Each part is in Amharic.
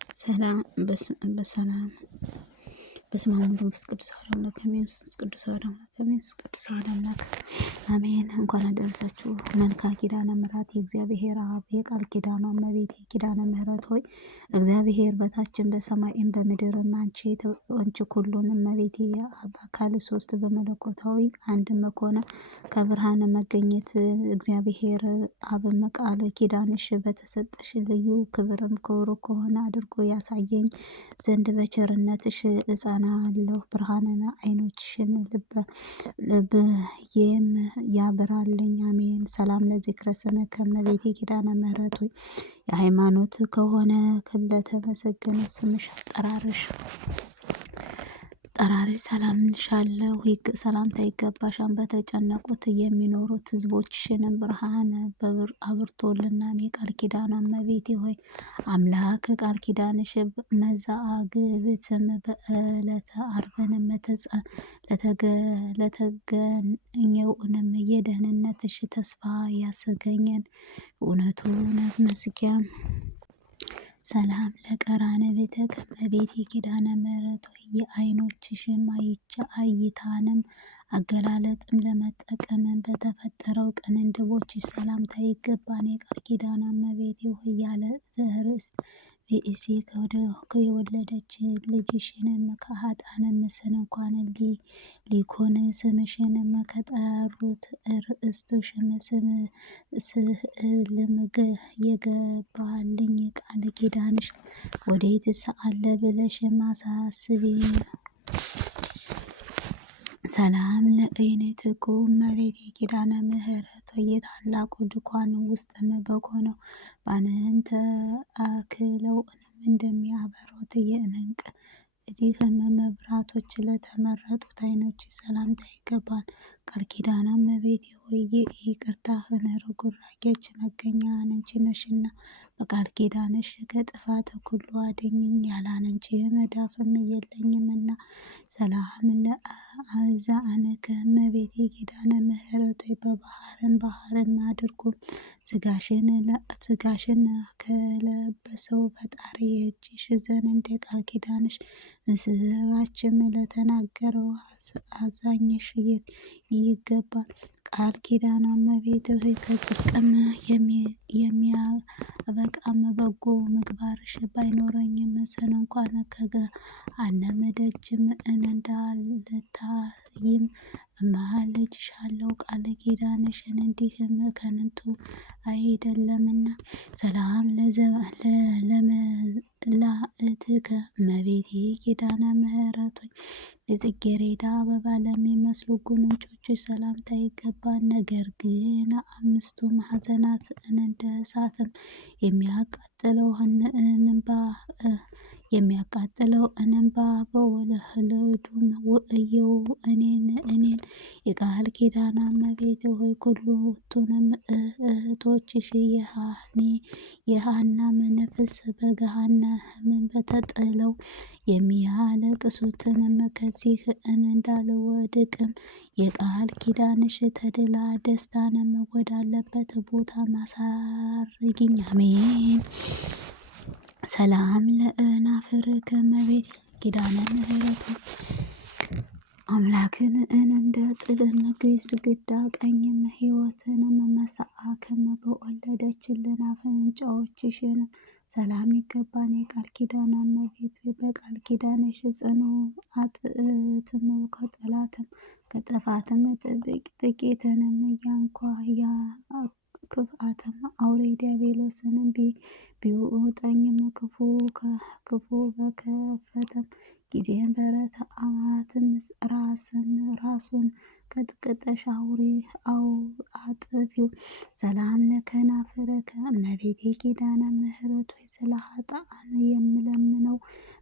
ሰላም በሰላም በስመ አብ ወወልድ ወመንፈስ ቅዱስ አሐዱ አምላክ አሜን። መንፈስ ቅዱስ አሐዱ አምላክ አሜን። መንፈስ ቅዱስ አሐዱ አምላክ አሜን። እንኳን አደረሳችሁ። መልካ ኪዳነ ምሕረት የእግዚአብሔር አብ የቃል ኪዳኗ እመቤት ኪዳነ ምሕረት ሆይ እግዚአብሔር በታችን በሰማይም በምድርም አንቺ ኩሉን እመቤቴ በአካል ሶስት በመለኮታዊ አንድ መኮነ ከብርሃን መገኘት እግዚአብሔር አብም ቃል ኪዳንሽ በተሰጠሽ ልዩ ክብርም ክብሩ ከሆነ አድርጎ ያሳየኝ ዘንድ በቸርነትሽ እጸናለሁ። ብርሃንና ዓይኖችሽን ልብዬም ያብራልኝ። አሜን። ሰላም ለዝክረ ስምከ እመቤቴ ኪዳነ ምሕረት ሆይ የሃይማኖት ከሆነ ለተመሰገነ ስምሽ አጠራርሽ ሰላም እንልሻለሁ። ሰላምታ ይገባሻል። በተጨነቁት የሚኖሩት ሕዝቦችሽንም ብርሃን አብርቶልናል። የቃል ኪዳኗ እመቤቴ ሆይ አምላክ ቃል ኪዳንሽ መዛግብትም በዕለተ ዓርብንም ለተገኘውንም የደህንነትሽ ተስፋ ያስገኘን እውነቱን መስጊያም ሰላም ለቀራነ ቤተ ከመቤቴ ኪዳነ ምሕረት ሆይ የዓይኖችሽም እይታንም አገላለጥም ለመጠቀምን በተፈጠረው ቅንድቦችሽ ሰላምታ ይገባን። የቃል ኪዳኗ እመቤቴ ሆይ ያለ ዘርእስት ብእሲ የወለደች ልጅሽንም ከኃጥአንም ስን እንኳን ሊኮን ስምሽንም ከጠሩት ርእስቶሽም ስዕልም የገባልኝ ቃል ኪዳንሽ ወዴትስ አለ ብለሽ ማሳስቢ። ሰላም ለዓይንቲኩ እመቤቴ ኪዳነ ምሕረት የታላቁ ድንኳን ውስጥም በሆነው ባንንተ አክለው እንደሚያበሩት የእንቅ እዲህም መብራቶች ለተመረጡት ዓይኖች ሰላምታ ይገባል። ቃል ኪዳነ እመቤቴ ሆይ ይቅርታህን ርኅራኄች መገኛ አንቺ ነሽና በቃል ኪዳንሽ ከጥፋት ሁሉ አድኝኝ። ያላንቺ መዳፍም የለኝምና። ሰላም ለአእዛንከ እመቤቴ ኪዳነ ምሕረት ሆይ ባህርን አድርጎ ስጋሽን ከለበሰው ፈጣሪ እጅሽ ዘንድ ቃል ኪዳንሽ ምስራችም ለተናገረው አዛኝሽ ይገባል። ቃል ኪዳኗ እመቤቴ ሆይ ከጽድቅም የሚያበቃም በጎ ምግባርሽ ባይኖረኝም ስን እንኳን ከገሃነመ ደጅም እንዳልታይም እማልድሻለሁ። ቃል ኪዳንሽን እንዲህም ከንቱ አይደለምና። ሰላም ለመላእክትከ እመቤቴ ኪዳነ ምሕረት ሆይ የጽጌረዳ አበባ ለሚመስሉ ጉንጮችሽ ሰላምታ ይገባል። ነገር ግን አምስቱ ማዕዘናት እንደ እሳትም የሚያቃጥለው እንባ በወለዱም ውእየው እኔን የቃል ኪዳኗ እመቤቴ ሆይ ሁለቱንም እህቶችሽ የሐናም ነፍስ በገሃነም በተጥለው የሚያለቅሱትንም ከዚህ እንዳልወድቅም የቃል ኪዳንሽ ተድላ ደስታንም ወዳለበት ቦታ ማሳርጊኝ። አሜን። ሰላም ለእናፍርከ እመቤቴ ኪዳነ ምሕረት አምላክን እንደ ጥልን ግድግዳ ቀኝም ሕይወትንም መሳአክም በወለደችልን አፍንጫዎችሽን ሰላም ይገባን። የቃል ኪዳኗ እመቤቴ በቃል ኪዳንሽ ጽኑ አጥንትም ከጠላትም ከጥፋትም ጥቂትንም ክፍአትም አውሬ ዲያብሎስንም ቢውጠኝም ክፉ በከፈተም ጊዜም በረታአማትም ራሱን ቀጥቅጠሽ አጥፊው። ሰላም ለከናፍርከ እመቤቴ ኪዳነ ምሕረት ሆይ ስለ ኃጥአን የምለምነው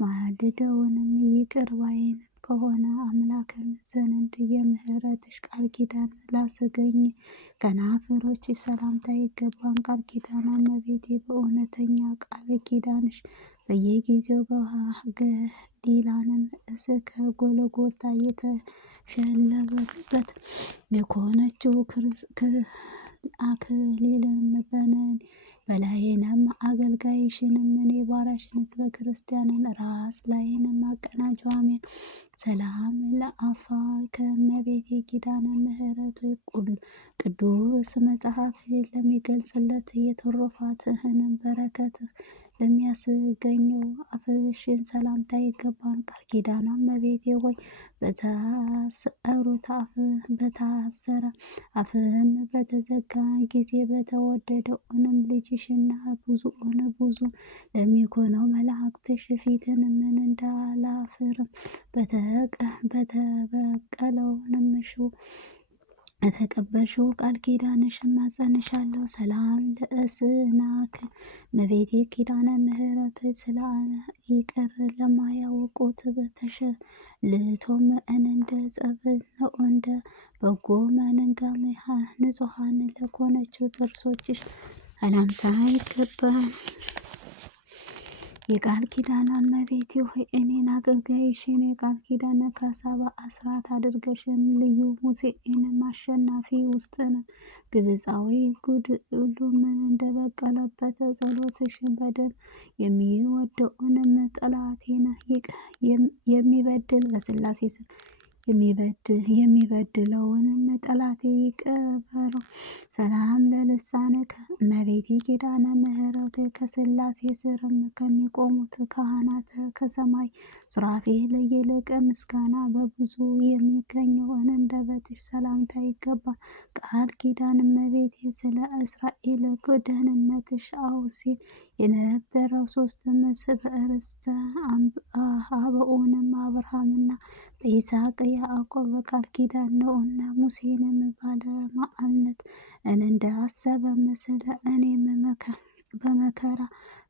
ማልደውንም ይቅር ባይን ከሆነ አምላክም ዘንድ የምሕረትሽ ቃል ኪዳን ላስገኝ ከናፍሮችሽ ሰላምታ ይገባን። ቃል ኪዳኗ እመቤቴ በእውነተኛ ቃል ኪዳንሽ በየጊዜው በገሊላንም እስከ ጎልጎታ የተሸለመበት የሆነችው አክሊልም በላዬንም አገልጋይሽንም እኔ ባሪያሽን ሕዝበ ክርስቲያንን ራስ ላዬንም አቀናጀው። አሜን። ሰላም ለአፋ ከእመቤቴ ኪዳነ ምሕረት ቅዱስ መጽሐፍ ለሚገልጽለት የትሩፋትህንም በረከት ለሚያስገኘው አፍሽን ሰላምታ ይገባል። ቃል ኪዳኗ እመቤቴ ሆይ በታሰረ አፍህም በተዘጋ ጊዜ በተወደደውንም ልጅሽና ብዙ ለሚሆነው መላእክትሽ ፊትን ምን እንዳላፍርም በተበቀለውንም የተቀበልሽው ቃል ኪዳንሽ እማጸንሻለሁ። ሰላም ለእስናክ እመቤቴ ኪዳነ ምሕረት ስለ ይቅር ለማያውቁት በተሸልቶም እንደ ጸብ ነው እንደ በጎ መንጋም ንጹሐን ለኮነችው ጥርሶችሽ ሰላምታ ይገባል። የቃል ኪዳን እመቤቴ ሆይ እኔን አገልጋይሽን የቃል ኪዳን ካሳባ አስራት አድርገሽን ልዩ ሙሴንም አሸናፊ ውስጥንም ግብፃዊ ጉድ ሁሉምን እንደበቀለበት ጸሎትሽን በደል የሚወደውንም ጠላቴን የሚበድል በስላሴ ስም የሚበድለውንም ጠላቴ ይቅበረው። ሰላም ለልሳንከ እመቤቴ ኪዳነ ምሕረት ከስላሴ ስርም ከሚቆሙት ካህናት ከሰማይ ሱራፌል ይልቅ ምስጋና በብዙ የሚገኘው አንደበትሽ ሰላምታ ይገባል። ቃል ኪዳን እመቤቴ ስለ እስራኤል ደህንነትሽ አውሲ የነበረው ሶስት በእርስተ አበኦንም አብርሃምና በይስሐቅ ያዕቆብ ቃል ኪዳን ነውና ሙሴንም ባለመዓልነት እንዳሰበ ስለ እኔም በመከራ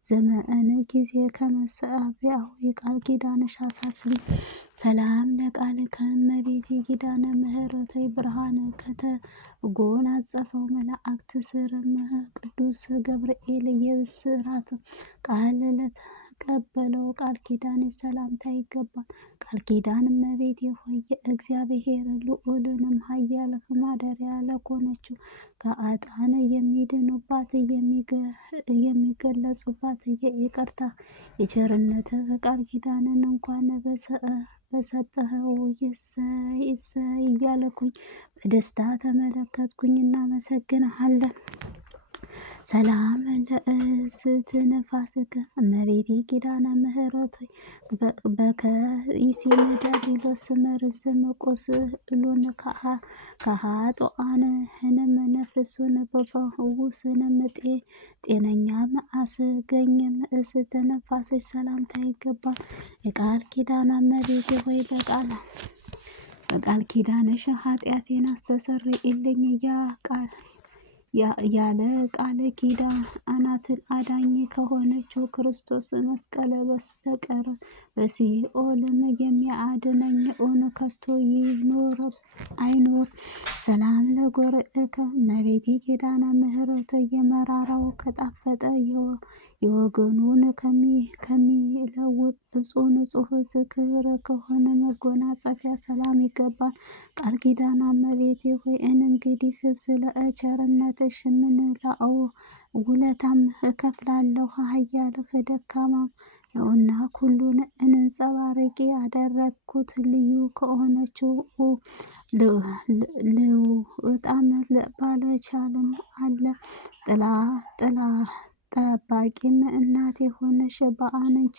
ዘመን ጊዜ ከመሰዊያው የቃል ኪዳንሽ አሳስቢ። ሰላም ለቃልከ እመቤቴ ኪዳነ ምሕረት ብርሃን ከተጎናጸፈው መላእክት ስርም ቅዱስ ገብርኤል የብስራት ቃል ለተቀበለው ቃል ኪዳንሽ ሰላምታ ይገባል። ቃል ኪዳን እመቤቴ ሆይ የእግዚአብሔር ልዑልንም ኃያል ማደሪያ ለሆነችው ከኃጥአን የሚድኑባት የሚገለጹባት የይቅርታ የቸርነት ቃል ኪዳንን እንኳን በሰጠኸው እሰይ እሰይ እያልኩኝ በደስታ ተመለከትኩኝ። እናመሰግንሃለን። ሰላም ለእስትንፋስከ እመቤቴ ኪዳነ ምሕረት ሆይ በከይሲ ዲያብሎስ መርዝም ቁስሉን ከኃጥአንም ነፍሱን በፈውስንም ጤነኛም አስገኝም። እስትንፋስሽ ሰላምታ ይገባል። የቃል ኪዳን እመቤቴ ሆይ በቃል ኪዳንሽ ኃጢአቴን አስተሰርይልኝ ያለ ቃል ኪዳናትን አዳኝ ከሆነችው ክርስቶስ መስቀል በስተቀር በሲኦልም የሚያድነኝ ከቶ አይኖር። ሰላም ለጎርዕከ እመቤቴ ኪዳነ ምሕረት የመራራው ከጣፈጠ የወገኑን ከሚለውጥ ንጹሕ ክብር ከሆነ መጎናጸፊያ ሰላም ይገባል። ቃል ኪዳን እመቤቴ ሆይ እንግዲህ ስለ ቸርነትሽ ምን ውለታም እከፍላለሁ? ኃያልህ ደካማም ነውና ሁሉን እንጸባረቂ ያደረግኩት ልዩ ከሆነችው ልውጣም ባለቻልም አለ ጥላ ጠባቂም እናት የሆነሽ በአንቺ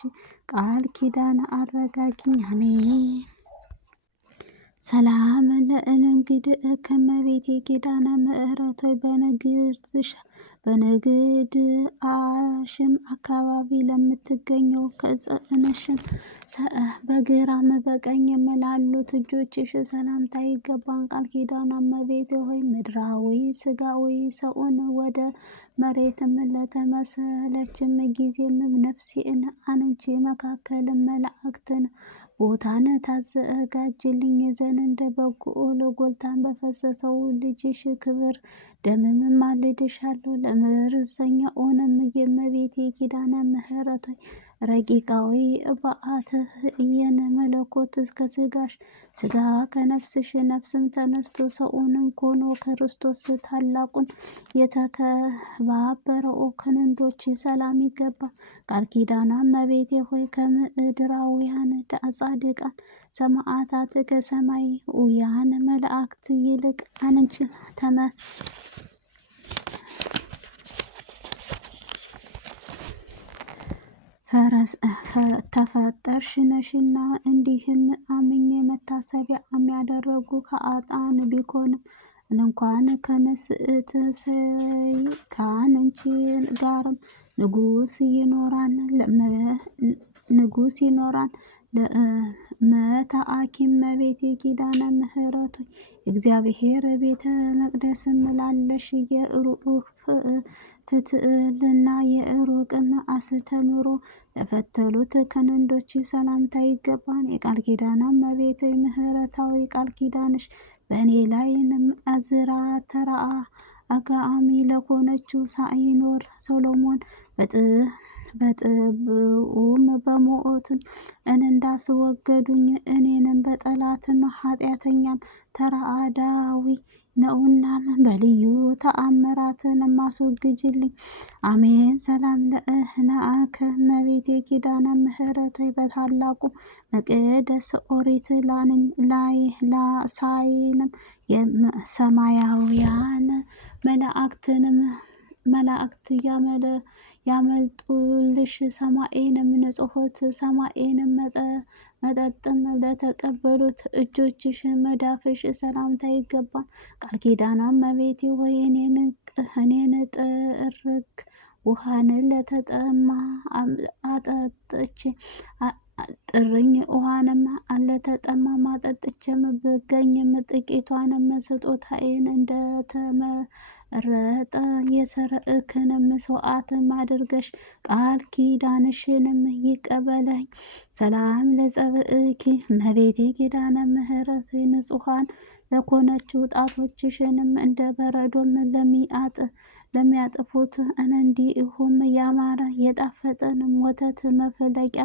ቃል ኪዳን አረጋጊኝ። አሜን። ሰላም ለእንግድህ ከእመቤቴ ኪዳነ ምሕረት ሆይ በንግድአሽም አካባቢ ለምትገኘው ከጽንሽም በግራም በቀኝም ላሉት እጆችሽ ሰላምታ ይገባል። ቃል ኪዳን እመቤቴ ሆይ ምድራዊ ሥጋዊ ሰውን ወደ መሬትም ለተመሰለችም ጊዜም ነፍሴን አንቺ መካከል መላእክትን ቦታን ታዘጋጅልኝ ዘንድ እንደ በጎ ጎልታን በፈሰሰው ልጅሽ ክብር ደምም ማልድሻለሁ ለመርዘኛውንም የእመቤቴ ኪዳነ ምሕረት ሆይ ረቂቃዊ በአትህ እየነ መለኮት እስከ ስጋሽ ስጋ ከነፍስሽ ነፍስም ተነስቶ ሰውንም ኮኖ ክርስቶስ ታላቁን የተከባበረው ክንዶች ሰላም ይገባል። ቃል ኪዳኗ እመቤቴ ሆይ ከምድራውያን ጻድቃን ሰማዕታት ከሰማያውያን መላእክት ይልቅ አንቺ ተፈጠርሽ ነሽና። እንዲህም አምኜ መታሰቢያ የሚያደረጉ ከአጣን ቢኮንም እንኳን ከመስዕት ከአንቺ ጋርም ንጉስ ይኖራል። ለመታአኪም እመቤቴ ኪዳነ ምሕረት እግዚአብሔር ቤተ መቅደስም ላለሽ የሩቅ ፍትልና የሩቅም አስተምሮ ለፈተሉት ክንዶች ሰላምታ ይገባን። የቃል ኪዳኗ እመቤቴ ምሕረታዊ ቃል ኪዳንሽ በእኔ ላይ አዝራ ተራአ አጋአሚ ለሆነችው ሳይኖር ሶሎሞን በጥብኡም በሞትም እንዳስወገዱኝ እኔንም በጠላትም ኃጢአተኛም ተራዳዊ ነውና በልዩ ተአምራትን ማስወግጅልኝ። አሜን። ሰላም ለእህናከ እመቤቴ ኪዳነ ምሕረት በታላቁ መቅደስ ኦሪት ላይ ሳይንም ሰማያውያን መላእክት ያመልጡልሽ ሰማይንም ንጽሖት ሰማይንም መጠጥም ለተቀበሉት እጆችሽ መዳፍሽ ሰላምታ ይገባል። ቃል ኪዳኗ እመቤቴ ሆይ እኔን ጥርግ ውሃን ለተጠማ አጠጥቼ ጥርኝ ውሃንም አለተጠማ ማጠጥቼም ብገኝም ጥቂቷንም ስጦታዬን እንደተመረጠ የሰርክንም መስዋዕትም አድርገሽ ቃል ኪዳንሽንም ይቀበለኝ። ሰላም ለጸብእኪ እመቤቴ ኪዳነ ምሕረት ንጹሐን ለኮነችው ጣቶችሽንም እንደ በረዶም ለሚያጥፉት እንዲሁም ያማረ የጣፈጠንም ወተት መፈለቂያ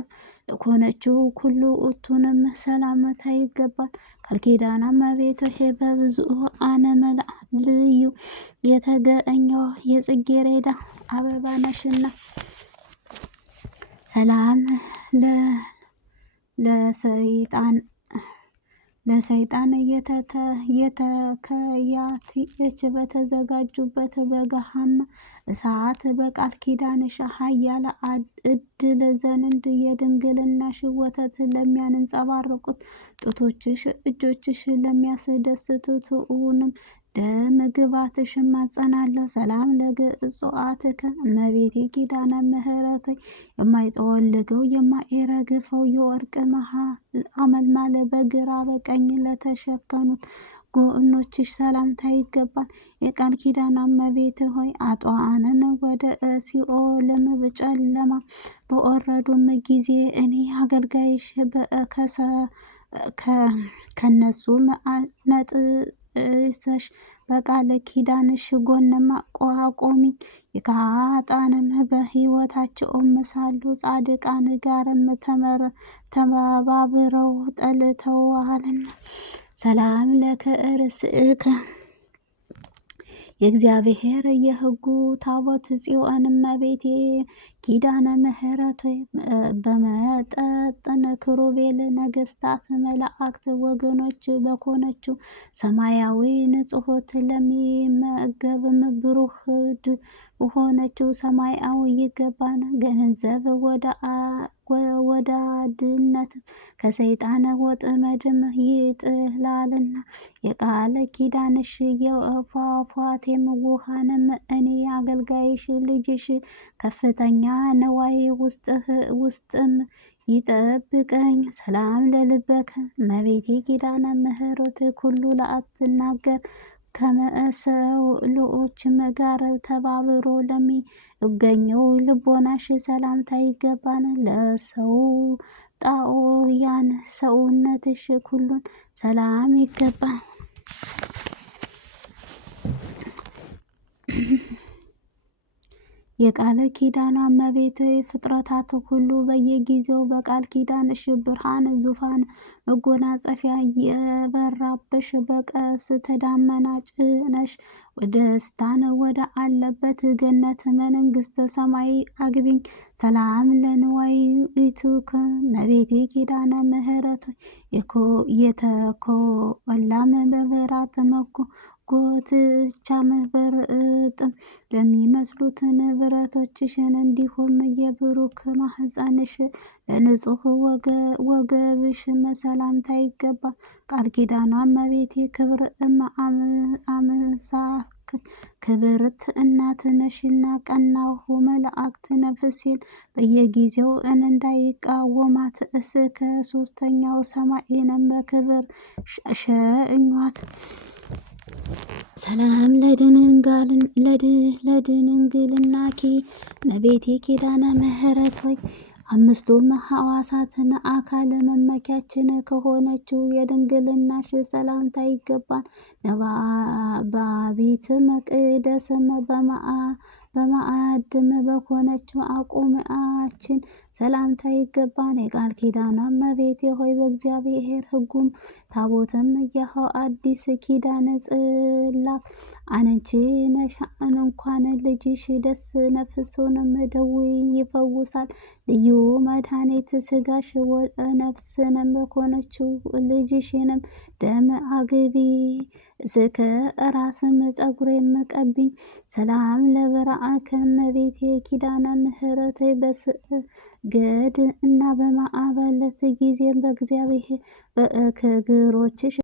ለኮነችው ኩሉ እቱንም ሰላምታ ይገባል። ቃል ኪዳኗ እመቤቴ በብዙ አነመላ ልዩ የተገኘው የጽጌረዳ አበባ ነሽና። ሰላም ለሰይጣን የተከያቲች በተዘጋጁበት በገሃም እሳት በቃል ኪዳንሽ ኃያል እድል ዘንድ የድንግልናሽ ወተት ለሚያንጸባርቁት ጡቶችሽ እጆችሽ ለሚያስደስቱት ውንም ደም ግባትሽ ማጸናለሁ። ሰላም ለግጽዋትከ እመቤቴ ኪዳነ ምሕረት የማይጠወልገው የማይረግፈው የወርቅ አመልማል በግራ በቀኝ ለተሸከኑት ጎኖችሽ ሰላምታ ይገባል። የቃል ኪዳኗ እመቤቴ ሆይ አጧንን ወደ ሲኦልም በጨለማ በወረዱም ጊዜ እኔ አገልጋይሽ ከነሱ ነጥሰሽ በቃል ኪዳንሽ ጎንም አቆሚኝ። ከኃጥአንም በሕይወታቸውም ሳሉ ጻድቃን ጋርም ተባብረው ጠልተዋልና። ሰላም ለክርስእከ የእግዚአብሔር የሕጉ ታቦት ጽዮን እመቤቴ ኪዳነ ምሕረት በመጠጥን ክሩቤል ነገስታት መላእክት ወገኖች በኮነችው ሰማያዊ ንጽሖት ለሚመገብም ብሩህ በሆነችው ሰማያዊ ይገባን። ገንዘብ ወዳድነት ከሰይጣን ወጥመድም ይጥላልና። የቃል ኪዳንሽ የፏፏቴም ውሃንም እኔ አገልጋይሽ ልጅሽ ከፍተኛ ነዋይ ውስጥም ይጠብቀኝ። ሰላም ለልበከ እመቤቴ ኪዳነ ምሕረት ኩሉ ለአትናገር ከመሰሎችም ጋር ተባብሮ ለሚገኘው ልቦናሽ ሰላምታ ይገባን። ለሰው ጣኦያን ሰውነትሽ ሁሉን ሰላም ይገባል። የቃል ኪዳኗ እመቤት ፍጥረታት ሁሉ በየጊዜው በቃል ኪዳንሽ ብርሃን ዙፋን መጎናጸፊያ የበራብሽ በቀስተ ደመና ጭነሽ ደስታን ወደ አለበት ገነት መንግስተ ሰማይ አግቢኝ። ሰላም ለንዋይቱከ እመቤቴ ኪዳነ ምሕረት የተኮላም በብራት ጎትቻም በርጥም ለሚመስሉትን ብረቶችሽን እንዲሁም የብሩክ ማህፀንሽ ለንጹህ ወገብሽ ሰላምታ ይገባል። ቃል ኪዳኗ እመቤቴ ክብር አምሳክ ክብርት እናት ነሽና ቀናሁ መላእክት ነፍሴን በየጊዜው እንዳይቃወማት እስከ ሶስተኛው ሰማይንም በክብር ሸኟት። ሰላም ለድንግልናኪ እመቤቴ ኪዳነ ምሕረት ሆይ አምስቱም ሐዋሳትን አካል መመኪያችን ከሆነችው የድንግልናሽ ሰላምታ ይገባል። ነባቢት መቅደስም በማዕድም በሆነችው አቁማችን ሰላምታ ይገባን። የቃል ኪዳኗ እመቤቴ ሆይ በእግዚአብሔር ሕጉም ታቦትም የኸው አዲስ ኪዳን ጽላት አንቺ ነሽ። እንኳን ልጅሽ ደስ ነፍሱንም ደዌ ይፈውሳል። ልዩ መድኃኒት ስጋሽ ነፍስንም ሆነችው ልጅሽንም ደም አግቢ እስከ ራስም ጸጉሬም ቀቢኝ። ሰላም ለበረአከ እመቤቴ ኪዳነ ምሕረት በስገድ እና በማዕበለት ጊዜም በእግዚአብሔር ከእግሮችሽ